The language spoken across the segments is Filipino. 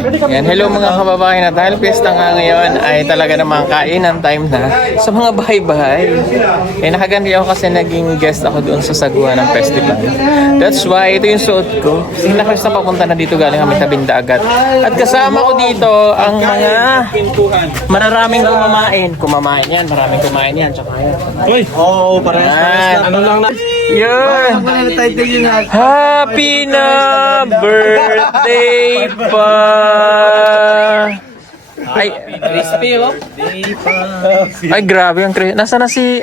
Yan, hello mga kababayan, at dahil piyesta nga ngayon ay talaga namang kainan time na sa mga bahay-bahay. Nakaganti ako kasi naging guest ako doon sa Sagwa ng festival. That's why ito yung suot ko. Sinakas na papunta na dito, galing kami tabing dagat. At kasama ko dito ang mga mararaming kumamain yan, maraming kumain yan. Tsaka yan. Uy! Oo, parehas. Ano lang na? Yun! Happy na birthday pa! Ay, grabe ang nasa na si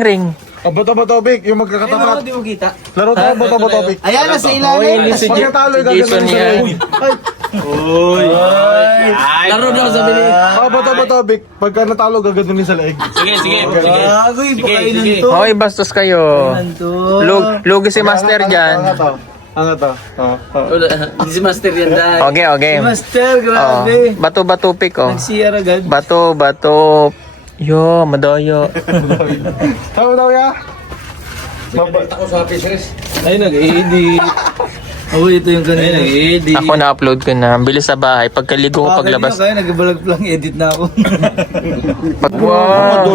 Ring? Boto-boto-big, yung magkakatapat. Hindi mo kita. Laro tayo, boto-boto-big. Ayan na sa ilalim. Si Pagkatalo, Jason gagawin yan. Uy! Laro daw sa bili. Boto-boto-big. Pagka natalo, gaganunin sa leeg. Sige. Agoy, pakainan to. Okay, bastos kayo. Lugi si Master dyan. Ano to? Hindi si Master yan dahil. Okay. Master, Oh, grabe. bato pick oh. Nag-CR agad. Bato. Yo, madayo. Tama daw ya? Ay, nag-edit. Oh, ito yung kanina, nag-edit. Ako na-upload ko na. Bilis sa bahay. Pagkaligo ko paglabas. Kaya nag-vlog lang, edit na ako. Wow.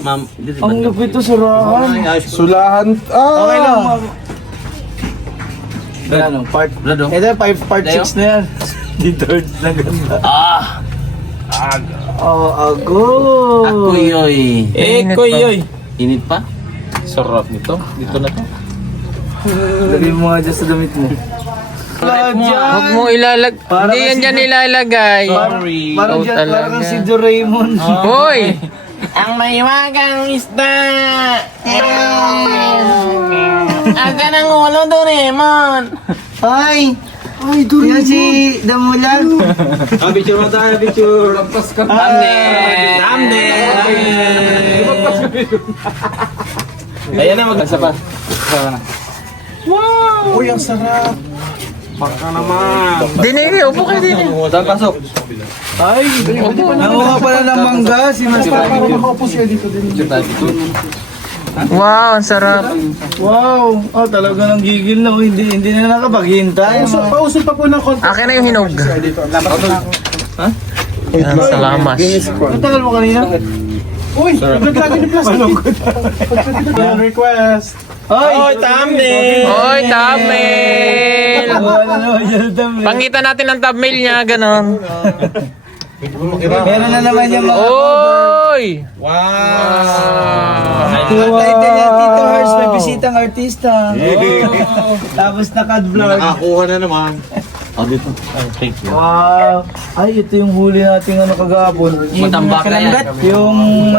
Ma'am, Ang lupit to, surahan. Sulahan. Okay lang, ma'am. Ano, part. Ito, part 6 na yan. Di third na ganda. Oh, agoy. Kuyoy. Kuyoy. Init pa? Sarap nito. Dito na to. Lagay mo nga dyan sa damit mo. Huwag mo Hindi yan dyan ilalagay. Parang dyan, parang si Doraemon. Hoy! Ang mahiwagang isda! Aga ng ulo, Doraemon! Ay, Doraemon. Yan si Damulan. Picture mo tayo, picture. Lampas ka. Ayan na, mag-asa pa. Uy, ang sarap. Baka naman. Dinili, upo kayo din. Pasok. Ay, nakuha pala ng mangga si Master. Para makaupo siya dito din. Wow, ang sarap. Wow, talaga nang gigil na. Hindi na nakapaghintay. Pausap pa po ng konti. Akin na yung hinog. Yan, salamat. Ang tagal mo kanina? Uy, naglagay ng plastic. Request. Ay, thumbnail! Hoy, thumbnail! Pangitan natin ang thumbnail niya, ganon. Meron na naman yung mga... Oy! Ang title niya, Tito Hars, may bisitang artista. Tapos naka-vlog. Nakakuha na naman. Dito. Thank you. Wow! Ay, ito yung huli nating kagabon. Matambaka yan. Yung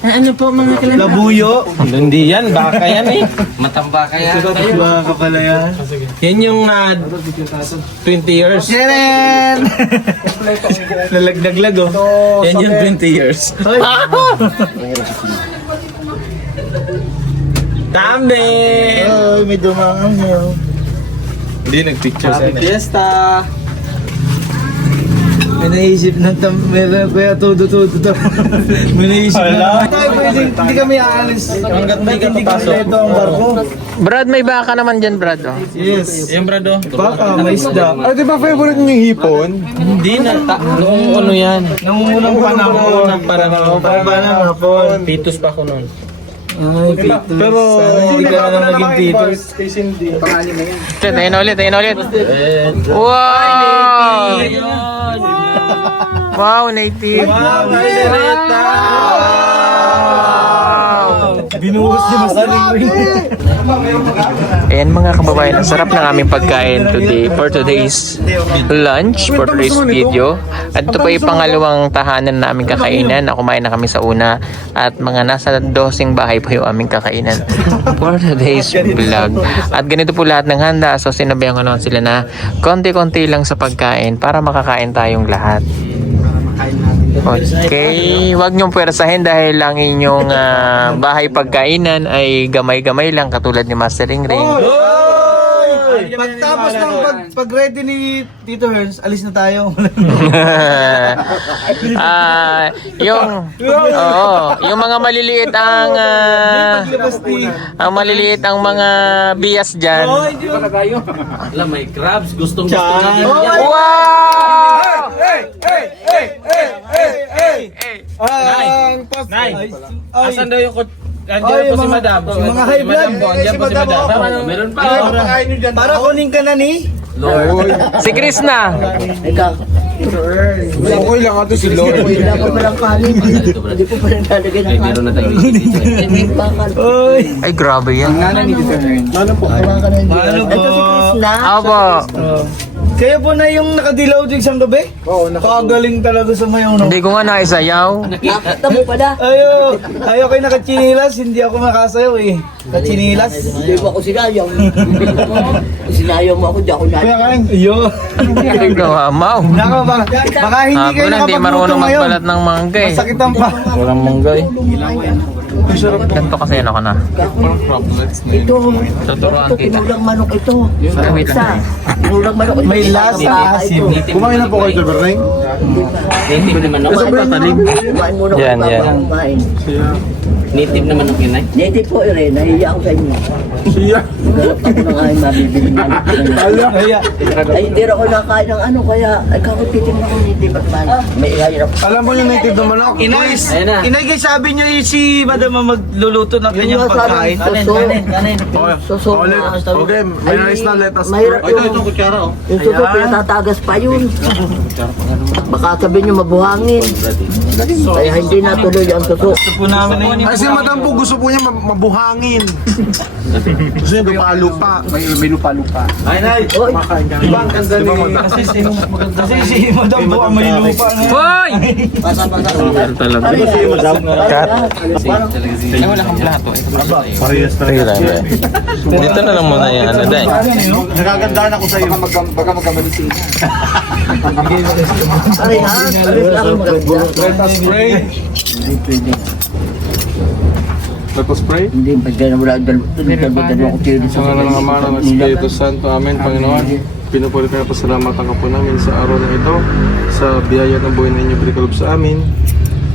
Ano po mga kailangan? labuyo. Hindi yan, baka yan eh. Matambaka yan. Baka pala yan. Yan yung 20 years. Jeren! Lalagdaglag oh. Yan yung 20 years. Thumbnail! Ay, may dumangang niyo. Hindi nagpicture sa Fiesta! May naisip ng meron kaya todo. May naisip na. Tayo pwede, hindi kami aalis. Hanggat hindi kompleto ang barko. Brad, may baka naman dyan, Brad. Oh. Yes. Yan, Brad. Oh. Baka, may isda. Di ba favorite niyo yung hipon? Hindi na. Noong ano yan. Nangungunang panahon. Parang hapon. Pitos pa ko noon. Ay, Pitos. Pero, hindi ka na naging Pitos. Kay Cindy. Tayo na ulit. Wow! Wow, native. Wow! Binuhos niya masaling Ayan mga kababayan, ang sarap ng aming pagkain today for today's lunch, for today's video. At ito pa yung pangalawang tahanan na aming kakainan. Kumain na kami sa una at mga nasa 12 bahay pa yung aming kakainan for today's vlog. At ganito po lahat ng handa, so sinabihan ko naman sila na konti-konti lang sa pagkain para makakain tayong lahat. Okay, wag niyong pwersahin dahil lang inyong bahay pagkainan ay gamay-gamay lang katulad ni Master Ring. Pagtapos ng pag-ready ni Tito Herns, alis na tayo. Yung mga maliliit ang maliliit ang mga bias diyan. Alam, may crabs. Gustong gusto Chan. niya. Wow! Nay! Asan daw yung Ay, po si Madam? mga high blood. Andiyan po si Madam. Meron pa. Para kunin ka na ni. Si Chris na. Okay lang ito si Lord. Meron na tayong dito. Ay, grabe yan. Ano po? Aba. Kayo po na yung nakadilaw din isang gabi? Oo, nakagaling talaga sa mayaw, no? Hindi ko nga naisayaw. Nakita mo pala. Ayaw kayo nakachinilas, hindi ako makasayaw eh. Kachinilas? Hindi mo ako sinayaw. Sinayaw mo ako, di ako Kaya nayaw. kain. Iyo. Gawamaw. Nako ba? Baka hindi Hapon kayo na, hindi nakapagluto marunong ngayon. magbalat ng mangga eh. Masakitan pa. Walang mangga eh. Ganito kasi ako na. Ito, Tuturuan ito, kita. tinulang manok ito. Wait Isa. lang. Tinulang manok ito. May lasa, asim. Kumain na po kayo, Sir Bernay? Native naman ako. Kumain muna Yan, ako yan. bago kumain. Native naman ako yun, ay. Native po, Irene. Nahiya ako sa inyo. Siya. Galap ako ng ay mabibili na. Kaya, Ay, hindi rin ako nakain ng ano, kaya ikaw ko titignan ko native at man. May ihayarap. Alam mo yung native na manok? Inay, Ayan na. inay guys, sabi nyo yung si Madam ang magluluto ng kanyang pagkain. Suso. Okay, may rice na lettuce. Mahirap Ito, yung, kutsara oh. yung suso, pinatatagas pa yun. Baka sabihin nyo mabuhangin. Kaya hindi natuloy ang suso. Gusto po namin na yun. Ay, si Madam po gusto po niya mabuhangin. Gusto niya lupa-lupa. May lupa-lupa. Ay, nay! Oy, Diba ang ganda ni... Kasi si Madam po ang may lupa na. Hoy! Talaga. Kat. Ay, wala kang plato. Parehas na rin. Dito na lang muna yan. Ano dahil? Nagagandaan ako sa'yo. Baka magkamalisin. Aray ha? Lettuce spray. Lettuce spray. Hindi, pagka wala dalawa ko tiro Sa ngalan ng Ama ng Espiritu Santo. Amen, Panginoon. Pinupuli ka na pasalamatan ka po namin sa araw na ito, sa biyaya ng buhay na inyong pinagkaloob sa amin,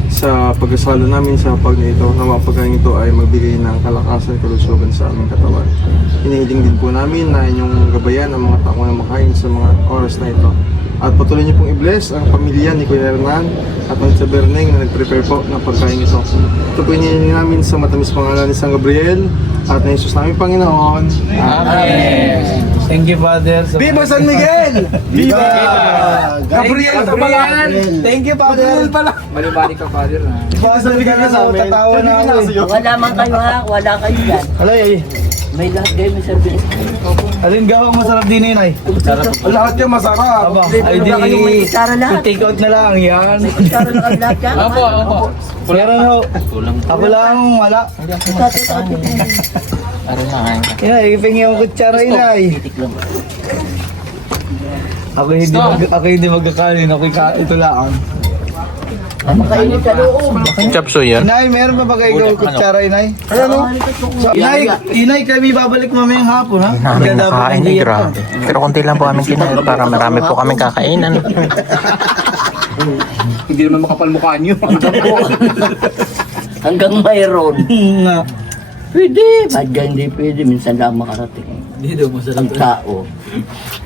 sa pagkasalo namin sa hapag na ito, na mga pagkain ito ay magbigay ng kalakasan, kalusugan sa aming katawan. Hinihiling din po namin na inyong gabayan ang mga tao na makain sa mga oras na ito. At patuloy niyo pong i-bless ang pamilya ni Kuya Hernan at ang sa Berneng na nag-prepare po ng pagkain ito. Ito po hinihiling namin sa matamis pangalan ni San Gabriel at na Jesus namin Panginoon. Thank you, Father. Viva San Miguel! Viva! Gabriel Tabalan! Thank you, Father. Malibali ka, Father. Father, ka na sa amin. Tatawa na ako eh. Wala man kayo ha, wala kayo yan. Alay, ay. May lahat kayo, may service. Alin gawang masarap din yun ay. Lahat yung masarap. Aba, Ay, ay di. wala kayong may kutsara lahat. Take out na lang yan. Kutsara na kayo lahat yan. Opo. Meron ho. Ako lang, wala. Ano na kain ka? Yan, ipingi yung kutsara yun ay. Titik lang. Ako hindi magkakain. Ako ito lang. Makainit sa loob. Chapso yan? Inay, meron pa ba kayo ikaw kutsara, inay? Ano? Inay, kami babalik mamayang hapon, ha? Namin nakain eh, grabe. Pero konti lang po kami kinain para marami po kami kakainan. Hindi naman makapal mukha niyo. Hanggang mayroon. Nga. Pwede. Pagka hindi pwede, minsan lang makarating. Ang tao.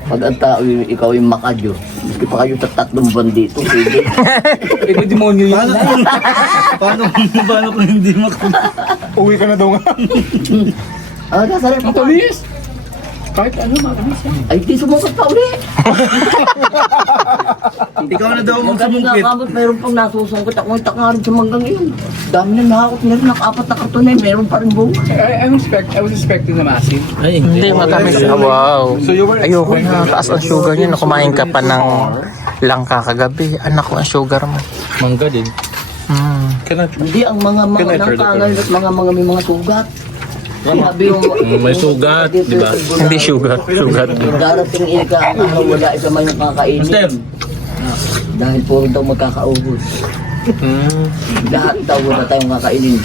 Pag ang tao, ikaw yung makadyo. Hindi pa kayo sa 3 buwan dito. Pwede. Ito demonyo yun. Paano kung hindi Uwi ka na daw nga. Ah, nasarap pa. Matamis. Kahit ano, matamis yan. Ay, di sumukot pa uli. Ikaw na daw Huwag mong kami sumungkit. nakamot, mayroon pang nasusungkot. Ako itak nga rin sa manggang yun. Dami na nakakot na rin, naka-4 na karton na yun. Mayroon pa rin bunga. I was expecting na massive. Hindi, matamis. Wow. So you were Ayoko na. Taas ang sugar niya. Kumain ka pa ng langka kagabi. Anak ko ang sugar mo. Mangga din. Hindi, ang mga nangkangal at mga may mga sugat. Sabi yung... May sugat, di ba? Hindi sugar. Sugar. Darating ika ang araw, wala isa man yung kakainin. Dahil puro daw magkakaubos. Lahat daw wala tayong kakainin.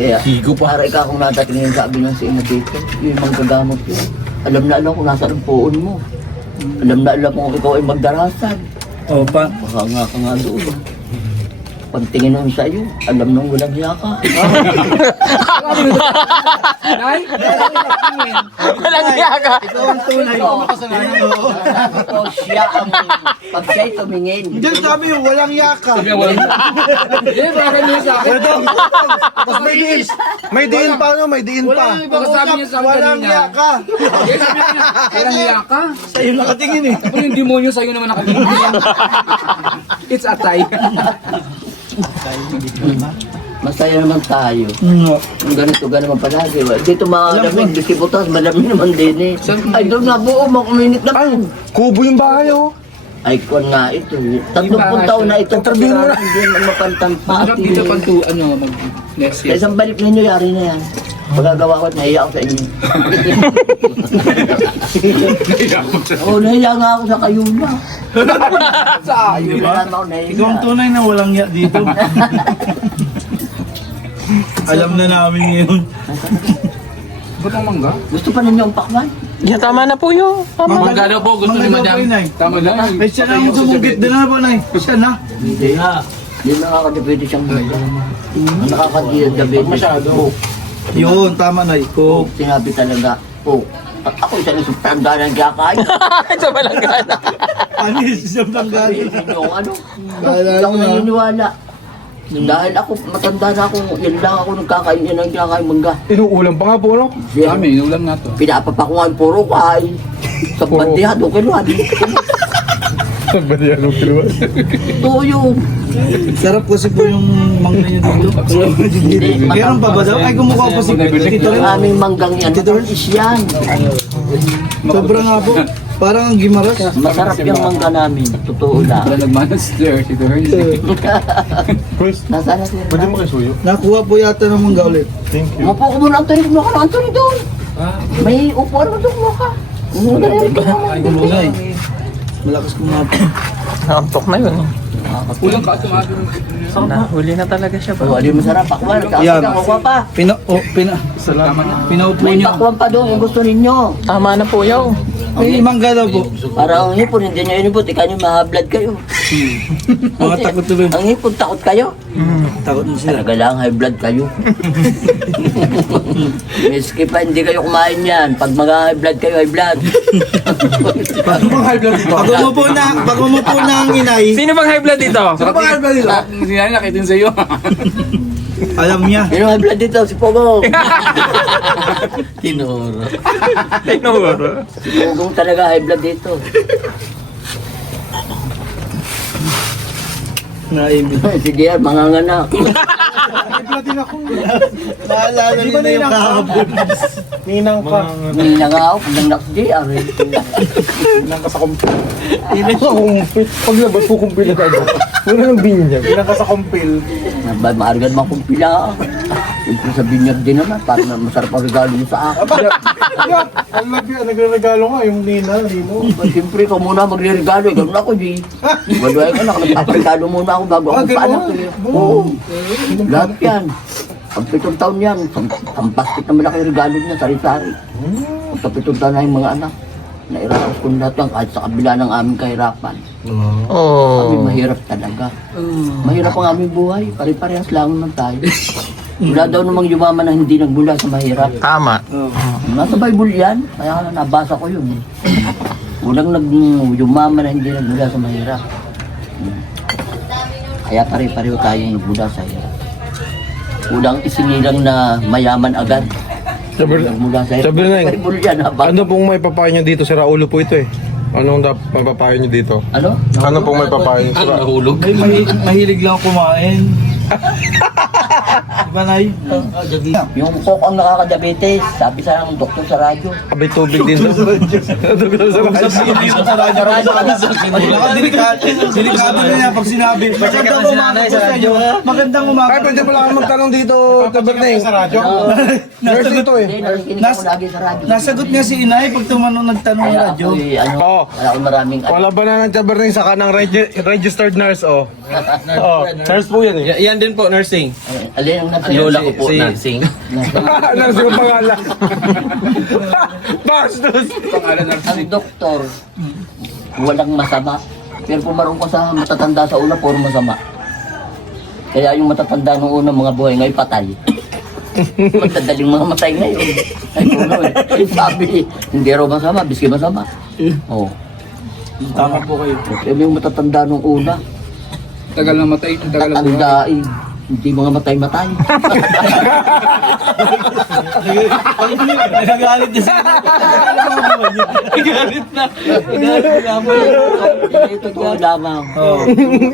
Kaya, para ikaw kung natatingin sabi ng si Ina dito, yung mga gagamot yun. alam na alam kung nasa ang puon mo. Alam na alam kung ikaw ay magdarasan. O, pa. Baka nga ka nga doon. Pagtingin nung sa iyo, alam nung walang hiya ka. Walang hiya ka. Ikaw ang tunay. Ito siya ang pag siya'y tumingin. Diyan sabi yung walang yaka. Tapos may diin pa, no? May diin pa. Baka sabi niya sa walang yaka. Walang hiya ka. Sa'yo nakatingin eh. Kung yung demonyo sa'yo naman nakatingin. It's atay. Masaya naman tayo. No. Kung ganito naman palagi. Dito malamig, disiputas, malamig naman din eh. Ay, doon na buo, makuminit naman. Kubo yung bahay, oh. Ay, kon nga ito. 30 taon na ito. Hindi na mapantang Dito pati. pang to, next Sa year. isang balik ninyo, yari na yan. Pagkagawa ko, nahiya ako sa inyo. Oo, nahiya nga ako sa kayo na. Hindi na naman ako nahiya. Ikaw ang tunay na walang ya dito. Alam na namin ngayon. Ba't ang mangga? Gusto pa ninyo ang pakwan? Yeah, tama na po yun. Tama. Mangga daw po, gusto ni madam. Tama lang. Ay, siya na ang sumugit din na ba, Nay? Siya na. Hindi. Hindi nakakadipete siyang mula. Ang nakakadipete. Masyado. Yun, tama, Nay. Ko. Sinabi talaga, ako isa na sa tanda ng kakay. Sa Balangana. Anis, isang tanggal. Yung ano, hindi ako naniniwala. Dahil ako, matanda na ako, yan lang ako nagkakain yan ang kinakain mangga. Inuulam pa nga po, no? Kami, inulam nga to. Pinapapakuhan, puro kain. Sa bandihan, okay lang. Ba di ano kinuha? Ito yun. Sarap kasi po yung mangga niyo dito. Meron pa ba daw? Ay, kumukha pa si Tito Ang Ren. aming manggang yan, matamis yan. Sobra nga po. Parang ang gimaras. Masarap yung mangga namin, totoo lang. Wala nagmaster, si Terry. Chris, Nasaan na sila? pwede mo kayo suyo? Nakuha po yata ng mangga ulit. Thank you. Upo ko muna, Anthony. Kumuha ka na, Anthony, doon. May upuan mo doon, kumuha ka. Kulay. Malakas kumapo. Nakamtok na yun. Ulang ka, sumabi. Nahuli na talaga siya Oh, ba? di masarap. Pakwan, Yan. kukuha pa. Pinaupo May niyo. pakwan pa doon, yung gusto ninyo. Tama na po yun. May mangga daw po. Para ang hipon, hindi nyo inipot, ikaw nyo mahablad kayo. Mga takot tuloy. Ang hipon, takot kayo. Takot mo sila. Talaga lang, high blood kayo. Miski pa, hindi kayo kumain yan. Pag mag-high blood kayo, high blood. Pag umupo na ang inay, Sino bang high blood dito? Hindi na nakitin sa'yo. alam niya. Sino high blood dito? Si Pogo. Tinuro. Tinuro. Si Pogong talaga high blood dito. Naibig. Si JR, manganganak. Naalala niyo na yung kahapon. Ninang pa. Hindi na nga ako, nanganak si JR. Ninang ka sa kumpil. Ninang sa kumpil. Paglabas ko kumpil na tayo. Wala nang binyag. Ninang ka sa kumpil. Maargan mga kumpila. Ito sa binyag din naman, para masarap ang regalo mo sa akin. Ang lagi, nagre-regalo nga yung Nina, Nino. Siyempre, ikaw muna magre-regalo. Ganun ako, G. Maluhay ka na, nagpaparegalo muna ako bago ako paanak. Oo. Lahat yan. Pag 7 taon yan, pampastik na malaki yung regalo niya, sari-sari. Pag 7 taon na yung mga anak, nairaos ko na lahat yan kahit sa kabila ng aming kahirapan. Oh. Kami mahirap talaga. Mahirap ang aming buhay. Pare-parehas lang naman tayo. Wala daw namang yumaman na hindi nagmula sa mahirap. Tama. Nasa Bible yan, kaya nabasa ko yun. Unang yumaman na hindi nagmula sa mahirap. Kaya pare-pareho tayo nagmula sa hirap. Unang isinilang na mayaman agad. Nagmula sa hirap. Sabi na yun. Bible yan, habang. Ano pong may papayo nyo dito sa Raulo po ito eh? Anong mapapayo nyo dito? Ano? Ano pong may papayo nyo sa Raulo? Nahulog. Ay, mahilig lang ako kumain. Diba, Nay? Yung coke ang nakakadiabetes, sabi sa ng doktor sa radyo. Abay tubig din daw. Delikado na niya pag sinabi. Magandang umaga po sa inyo. Magandang umaga. Ay, pwede pala akong magtanong dito, Taberneng. Sa radyo? Nurse dito eh. Hindi, narinig ako lagi sa radyo. Nasagot niya si Inay pag tumanong nagtanong ng Kaya radyo. ako'y, ano, Oo. wala akong maraming Wala ba na ng Taberneng sa kanang registered nurse, oh. Oh, nurse po yan eh. Yan din po, nursing. Alam Alin ang nasa Ang lola ko po, nursing. Ano siya pangalan? Bastos! Ang doktor, walang masama. Pero pumarong ko sa matatanda sa una, puro masama. Kaya yung matatanda nung una, mga buhay ngayon patay. Magdadaling mga matay ngayon. Ay, puno eh. Sabi, hindi raw masama, biski masama. Oo. Tama po kayo. Pero yung matatanda nung una, Tagal na matay. Tagal na buhay. tatandain. Hindi mga matay-matay. Nagagalit niya sa Ito ko lamang.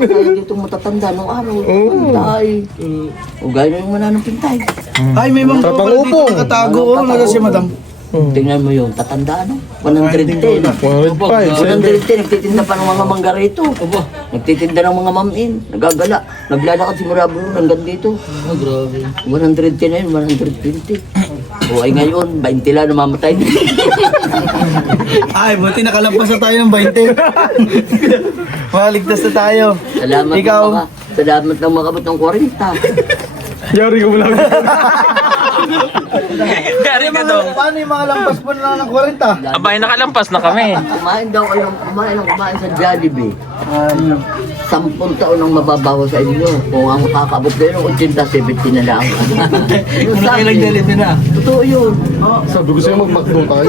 Kaya dito matatanda nung araw. Pintay. O gaya na yung mananong pintay. Ay, may mga pala dito nakatago. Oh, naga si madam. Tingnan mo yun, tatanda no? 110. 110, nagtitinda pa ng mga mangga rito. Nagtitinda ng mga mamin. Nagagala. Naglalakad si Murabo hanggang dito. Oh, grabe. 110 na yun, 120. O ay ngayon, 20 lang namamatay. Ay, buti nakalampas na tayo ng 20. Maligtas na tayo. Salamat Ikaw. Salamat ng makabot ng 40. Yari ko lang. Gari ka daw. Paano yung mga lampas po na ng 40? Abay, nakalampas na kami. Kumain daw kayo, kumain sa Jollibee. 10 taon ang mababaho sa inyo. Kung ang makakabot kayo ng 80, 70 na lang. Yung sa akin, na. totoo yun. Sabi ko sa'yo mag-McDo tayo.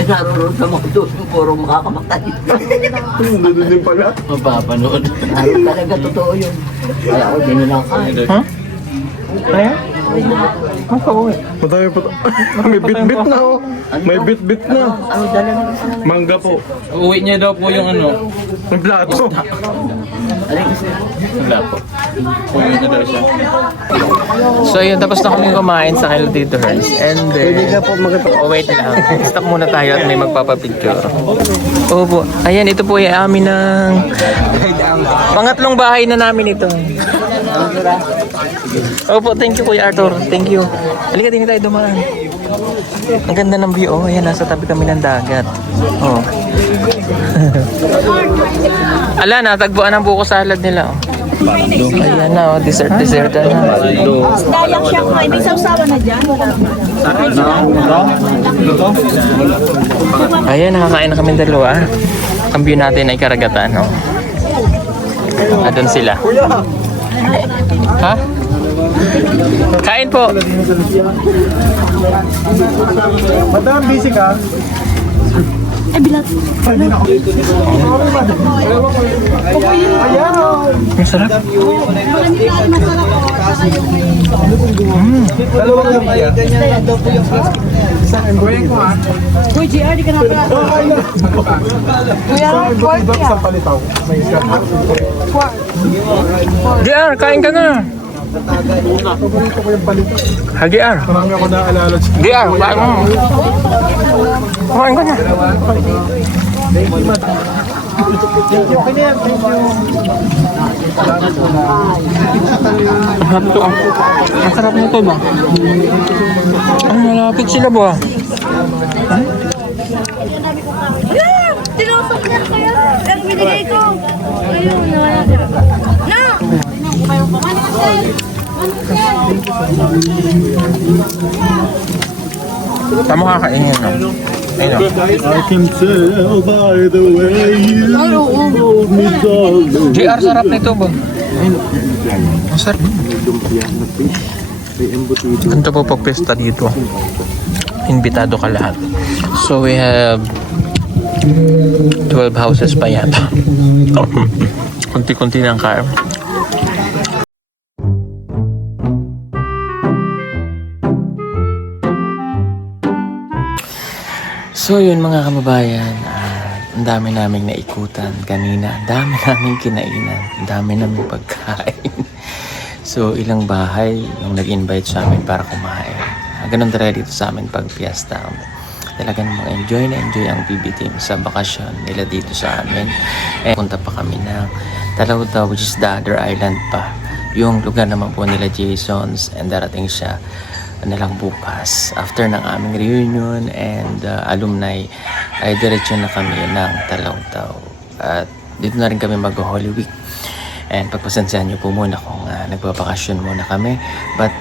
Eh, naroon sa McDo, puro makakamatay. Ganun din pala. Mapapanood. Naroon talaga, totoo yun. Kaya ako, di na lang kain. Huh? Kaya? Madami pa. May bit-bit na oh. May bit-bit na. Ano dala na sa Mangga po. Uwi niya daw po yung ano. May plato. Alin kasi? Uwi niya daw siya. So yun, tapos na kami kumain sa kay Tito Herns. And then, oh wait lang. Stop muna tayo at may magpapapicture. Opo. Ayan, ito po ay amin ng pangatlong bahay na namin ito. Opo, thank you Kuya Arthur. Thank you. Halika din tayo dumaan. Ang ganda ng view. Oh, ayan, nasa tabi kami ng dagat. Oh. Ala, natagpuan ang buko salad nila. Oh. Ayan na, oh, dessert na. Dayak siya ko, may sausawa na dyan. Ayan, nakakain na kami dalawa. Ang view natin ay karagatan. Oh. Doon sila. Ha? Kain po. Madam, busy ka? Ang sarap. Dalawang gabi. Ganyan daw po yung Uy, GR, di ka na pala. Kuya, pork sa palitaw. May isa. JR, kain ka na. Paborito ko yung palitaw. Ha, JR. Marami ako naalala. JR, kain mo. Kain ka na. Thank you, madam. Thank you, kanya. Thank you. Sarap to. Ang sarap nito ba? Ang malapit sila ba? Tinusok niya kayo. Ang binigay ko. Ayun, nawala. Na! Tama kakainin na. Ayun o. I can tell by the way you hold me darling. JR, sarap nito ba? Ang sarap. Ganito po pagpesta dito. Imbitado ka lahat. So we have 12 houses pa yata. Kunti-kunti ng car. So yun mga kababayan, ang dami naming naikutan kanina, ang dami naming kinainan, ang dami naming pagkain. So ilang bahay yung nag-invite sa amin para kumain. Ganun talaga dito sa amin pag fiesta. Talaga namang enjoy ang PB team sa bakasyon nila dito sa amin. Punta pa kami ng Talauta, which is the other island pa. Yung lugar naman po nila Jason's, and darating siya na lang bukas after ng aming reunion and alumni ay diretso na kami ng Talauta at dito na rin kami mag-Holy Week And pagpasensyahan niyo po muna kung nagbabakasyon muna kami. But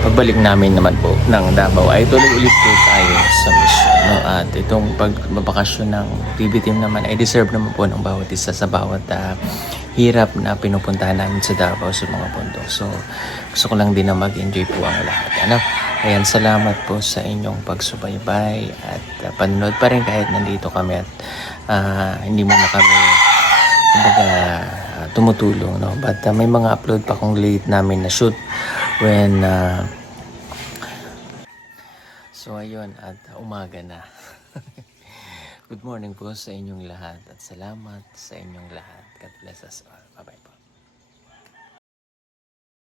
pagbalik namin naman po ng Davao ay tuloy ulit po tayo sa mission. No? At itong pagbabakasyon ng TV team naman ay deserve naman po ng bawat isa sa bawat hirap na pinupuntahan namin sa Davao sa mga bundok. So gusto ko lang din na mag-enjoy po ang lahat. Ayan, salamat po sa inyong pagsubaybay at panonood pa rin kahit nandito kami at hindi mo na kami tumutulong. No? But may mga upload pa kung late namin na shoot when so ayun at umaga na. Good morning po sa inyong lahat at salamat sa inyong lahat. God bless us all. Bye-bye po.